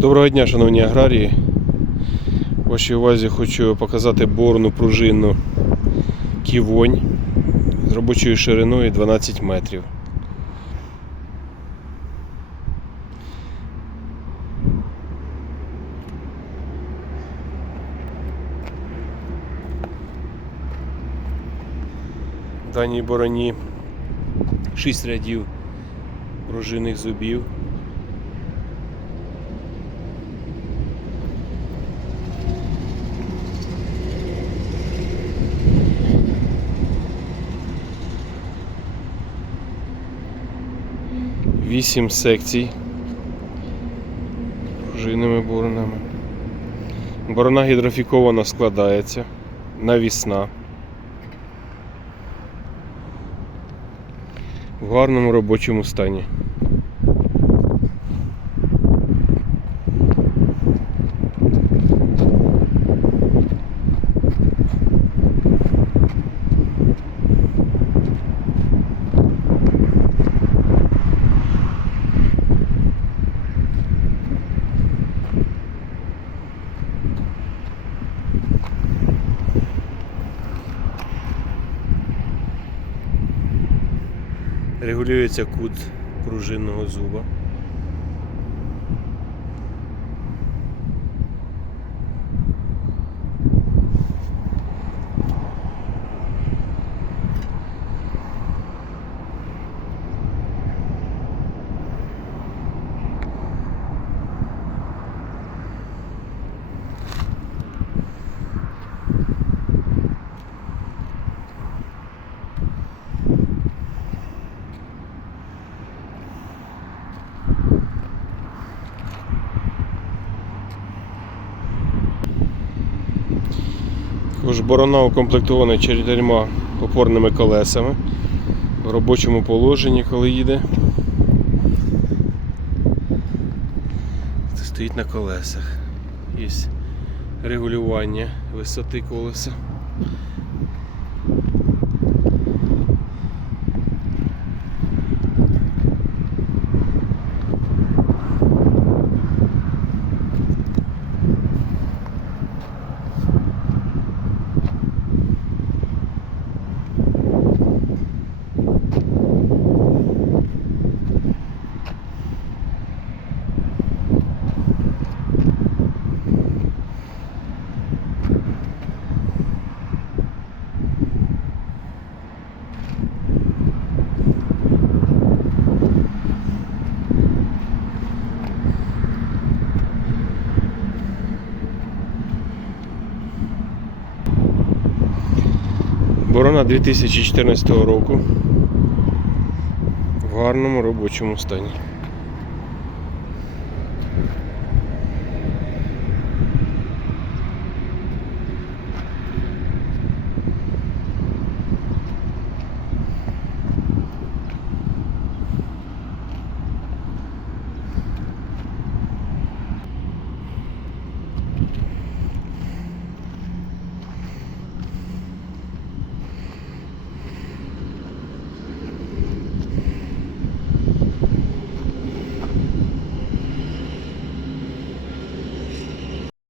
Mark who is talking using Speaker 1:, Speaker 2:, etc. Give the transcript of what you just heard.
Speaker 1: Доброго дня, шановні аграрії. Вашій увазі хочу показати борну пружинну ківонь з робочою шириною 12 метрів. В даній бороні 6 рядів пружинних зубів. Вісім секцій пружинними боронами. Борона гідрофікована складається, навісна. В гарному робочому стані. Регулюється кут пружинного зуба. Також борона укомплектована чотирма опорними колесами в робочому положенні, коли їде. Це Стоїть на колесах. Є регулювання висоти колеса. Борона 2014 року в гарному робочому стані.